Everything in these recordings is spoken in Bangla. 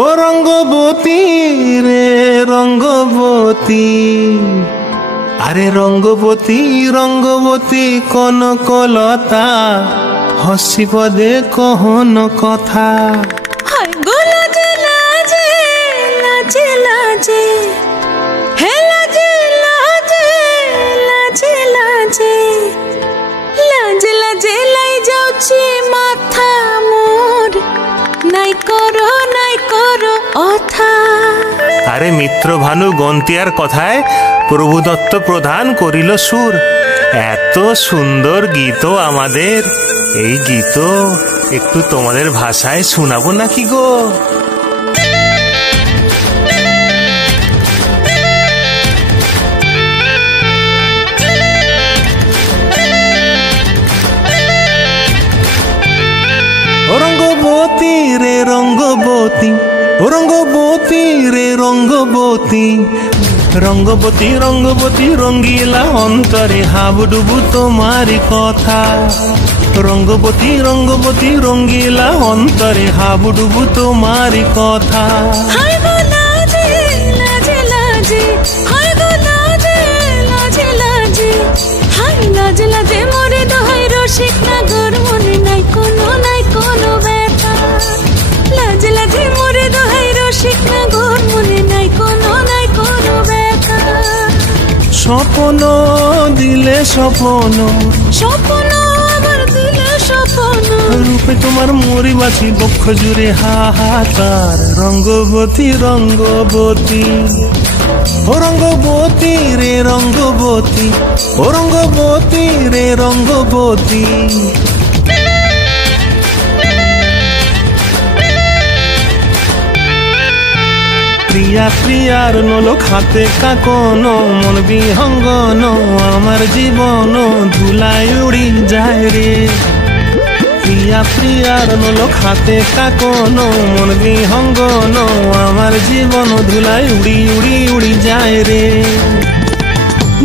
ও রঙ্গবতী রে রঙ্গবতী, আরে রঙ্গবতী রঙ্গবতী কনকলতা, হসিব দে কহন কথা। হায় গো লাজে লাজে লাজে লাজে, হে লাজে লাজে লাজে লাজে, লাজে লাজে লাই যাଉଛି মাথা মোর, নাই করো অথা। আরে মিত্র ভানু গন্তিয়ার কথায় প্রভুদত্ত প্রধান করিল সুর। এত সুন্দর গীত আমাদের, এই গীত একটু তোমাদের ভাষায় শোনাবো নাকি গো? রঙ্গবতী রে রঙ্গবতী, রঙ্গবতী রে রঙ্গবতী, রঙ্গবতী রঙ্গবতী রঙ্গিলা অন্তরে হাবুডুবু তোমারি কথা। রঙ্গবতী রঙ্গবতী রঙ্গিলা অন্তরে হাবুডুবু তোমারি কথা। হায় গো লাজে লাজে লাজে, হায় গো লাজে লাজে লাজে, হায় লাজে লাজে মোরে দোহাই রসিক নাগর, মনে নাই কোনো ব্যথা। লাজে লাজে মোরে দোহাই রসিক নাগর, মনে নাই কোনো ব্যথা। স্বপ্ন দিলে স্বপ্ন, স্বপ্ন আবার দিলে স্বপ্ন, রূপে তোমার মরি বাছি বক্ষ জুড়ে হাহাকার। রঙ্গবতী রঙ্গবতী, ও রঙ্গবতী রে রঙ্গবতী, ও রঙ্গবতী রে রঙ্গবতী। প্রিয়া প্রিয়ার নলোক হাতে কাকন, মন বিহঙ্গন আমার জীবন ধুলায় উড়ি যায় রে। প্রিয়া প্রিয়ার নলোক হাতে কাকন, মন বিহঙ্গন আমার জীবন ধুলায় উড়ি উড়ি উড়ি যায় রে।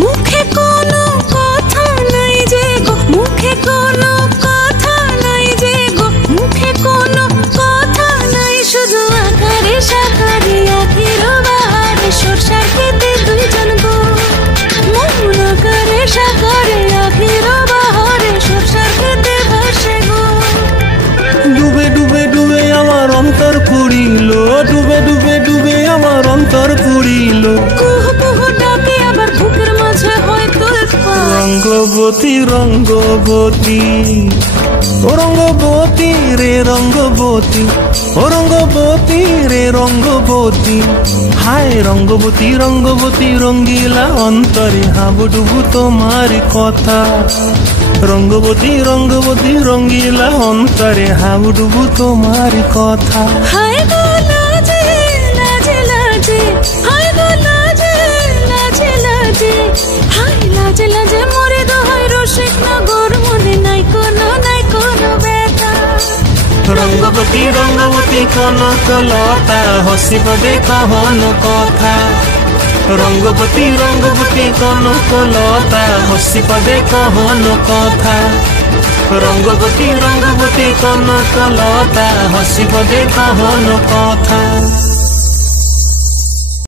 মুখে কোনো কথা নাই যে গো, মুখে কোনো কথা নাই যে গো, মুখে কোনো কথা নাই, শুধু আকারে সাকারে আখির বাহারে সরষার খেতে দুইজন গো। মন আকারে সাকারে আখির বাহারে সরষার খেতে ভাসে গো। ডুবে ডুবে ডুবে আমার অন্তর পুড়িল, ডুবে ডুবে ডুবে আমার অন্তর পুড়িল। কুহু কুহু ডাকে আবার বুকের মাঝে হয়তো পা। রঙ্গবতী রঙ্গবতী, ও রঙ্গবতী রে রঙ্গবতী, ও রঙ্গবতী রে রঙ্গবতী। হায় রঙ্গবতী রঙ্গবতী রঙ্গিলা অন্তরে হাবুডুবু তোমার কথা। রঙ্গবতী রঙ্গবতী রঙ্গিলা অন্তরে হাবুডুবু তোমার কথা। হায় গো লাজে লাজে লাজে, হায় গো লাজে লাজে লাজে, হায় লাজে লাজে মোরে দোহাই রসিক নগর, মনে নাই কোনো ব্যথা। রঙ্গবতী রঙ্গবতী কনকলতা, হসিব দে কহন কথা। রঙ্গবতী রঙ্গবতী কনকলতা, হসিব দে কহন কথা। রঙ্গবতী রঙ্গবতী কনকলতা, হসিব দে কহন কথা।